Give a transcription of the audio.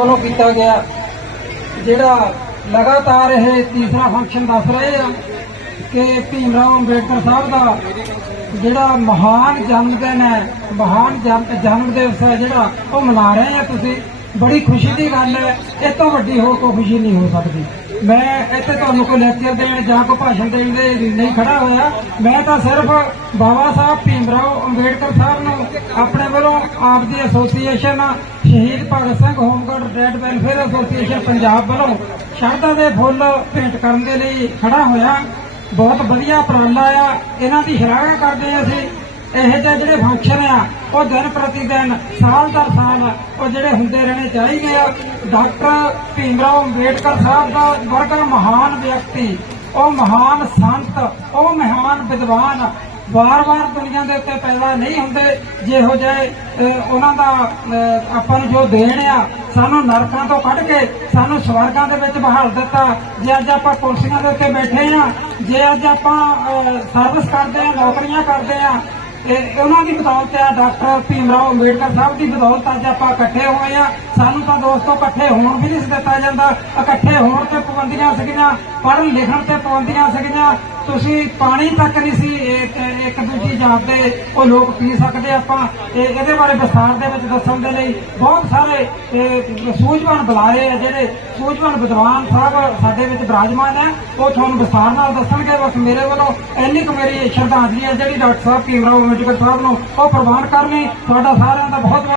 ਵੱਲੋਂ ਕੀਤਾ ਗਿਆ। ਜਿਹੜਾ ਲਗਾਤਾਰ ਇਹ ਤੀਸਰਾ ਫੰਕਸ਼ਨ ਦੱਸ ਰਹੇ ਆ ਕਿ ਭੀਮ ਰਾਓ ਅੰਬੇਡਕਰ ਸਾਹਿਬ ਦਾ ਜਿਹੜਾ ਮਹਾਨ ਜਨਮ ਦਿਨ ਹੈ, ਮਹਾਨ ਜਨਮ ਦਿਵਸ ਹੈ ਜਿਹੜਾ ਉਹ ਮਨਾ ਰਹੇ ਆ ਤੁਸੀਂ। ਬੜੀ ਖੁਸ਼ੀ ਦੀ ਗੱਲ ਹੈ, ਇਹ ਤੋਂ ਵੱਡੀ ਹੋਰ ਕੋਈ ਖੁਸ਼ੀ ਨਹੀਂ ਹੋ ਸਕਦੀ। ਮੈਂ ਇੱਥੇ ਤੁਹਾਨੂੰ ਕੋਈ ਲੈਕਚਰ ਦੇਣ ਜਾਂ ਕੋਈ ਭਾਸ਼ਣ ਦੇਣ ਦੇ ਨਹੀਂ ਖੜਾ ਹੋਇਆ। ਮੈਂ ਤਾਂ ਸਿਰਫ ਬਾਬਾ ਸਾਹਿਬ ਭੀਮ ਰਾਓ ਅੰਬੇਡਕਰ ਸਾਹਿਬ ਨੂੰ ਆਪਣੇ ਵੱਲੋਂ ਆਪ ਦੀ ਐਸੋਸੀਏਸ਼ਨ ਸ਼ਹੀਦ Bhagat Singh home guard red welfare association Punjab ਵੱਲੋਂ ਸ਼ਰਧਾ ਦੇ ਫੁੱਲ ਭੇਂਟ ਕਰਨ ਦੇ ਲਈ ਖੜਾ ਹੋਇਆ। ਬਹੁਤ ਵਧੀਆ ਉਪਰਾਲਾ ਆ। ਇਹਨਾਂ ਦੀ ਸ਼ਲਾਘਾ ਕਰਦੇ ਹਾਂ ਅਸੀਂ। ਇਹੋ ਜਿਹੇ ਜਿਹੜੇ ਫੰਕਸ਼ਨ ਆ, ਉਹ ਦਿਨ ਪ੍ਰਤੀ ਦਿਨ ਸਾਲ ਦਰ ਸਾਲ ਉਹ ਜਿਹੜੇ ਹੁੰਦੇ ਰਹਿਣੇ ਚਾਹੀਦੇ ਆ। ਡਾਕਟਰ ਭੀਮਰਾਓ ਅੰਬੇਡਕਰ ਸਾਹਿਬ ਦਾ ਵਰਗਾ ਮਹਾਨ ਵਿਅਕਤੀ, ਉਹ ਮਹਾਨ ਸੰਤ, ਉਹ ਮਹਾਨ ਵਿਦਵਾਨ ਵਾਰ-ਵਾਰ ਦੁਨੀਆ ਦੇ ਉੱਤੇ ਪੈਦਾ ਨਹੀਂ ਹੁੰਦੇ, ਜਿਹੋ ਜਿਹੇ ਉਹਨਾਂ ਦਾ ਆਪਾਂ ਨੂੰ ਜੋ ਦੇਣ ਆ, ਸਾਨੂੰ ਨਰਕਾਂ ਤੋਂ ਕੱਢ ਕੇ ਸਾਨੂੰ ਸਵਰਗਾਂ ਦੇ ਵਿੱਚ ਬਹਾਲ ਦਿੱਤਾ। ਜੇ ਅੱਜ ਆਪਾਂ ਕੁਰਸੀਆਂ ਦੇ ਉੱਤੇ ਬੈਠੇ ਆ, ਜੇ ਅੱਜ ਆਪਾਂ ਸਰਵਿਸ ਕਰਦੇ ਆ, ਨੌਕਰੀਆਂ ਕਰਦੇ ਆ ਇਹ ਉਹਨਾਂ ਦੀ ਬਦੌਲਤ ਆ, ਡਾਕਟਰ ਭੀਮ ਰਾਓ ਅੰਬੇਡਕਰ ਸਾਹਿਬ ਦੀ ਬਦੌਲਤ ਅੱਜ ਆਪਾਂ ਇਕੱਠੇ ਹੋਏ ਆ। ਸਾਨੂੰ ਤਾਂ ਦੋਸਤੋ ਇਕੱਠੇ ਹੋਣ ਵੀ ਨਹੀਂ ਸੀ ਦਿੱਤਾ ਜਾਂਦਾ। ਇਕੱਠੇ ਹੋਣ ਤੇ ਪਾਬੰਦੀਆਂ ਸੀਗੀਆਂ ਪੜ੍ਹਨ ਲਿਖਣ ਤੇ ਪਾਬੰਦੀਆਂ ਸੀਗੀਆਂ। ਤੁਸੀਂ ਪਾਣੀ ਤੱਕ ਨਹੀਂ ਸੀ ਇੱਕ ਦੇ ਉਹ ਲੋਕ ਪੀ ਸਕਦੇ ਆਪਾਂ। ਤੇ ਇਹਦੇ ਬਾਰੇ ਵਿਸਥਾਰ ਦੇ ਵਿੱਚ ਦੱਸਣ ਦੇ ਲਈ ਬਹੁਤ ਸਾਰੇ ਸੂਝਵਾਨ ਬੁਲਾਰੇ ਆ ਜਿਹੜੇ, ਸੂਝਵਾਨ ਵਿਦਵਾਨ ਸਾਹਿਬ ਸਾਡੇ ਵਿੱਚ ਬਿਰਾਜਮਾਨ ਹੈ ਉਹ ਤੁਹਾਨੂੰ ਵਿਸਥਾਰ ਨਾਲ ਦੱਸਣਗੇ, ਬਸ ਮੇਰੇ ਵੱਲੋਂ ਇੰਨੀ ਕੁ ਮੇਰੀ ਸ਼ਰਧਾਂਜਲੀ ਹੈ ਜਿਹੜੀ ਡਾਕਟਰ ਸਾਹਿਬ ਭੀਮਰਾਓ ਅੰਬੇਡਕਰ ਸਾਹਿਬ ਨੂੰ ਉਹ ਪ੍ਰਵਾਨ ਕਰਨੀ। ਤੁਹਾਡਾ ਸਾਰਿਆਂ ਦਾ ਬਹੁਤ ਬਹੁਤ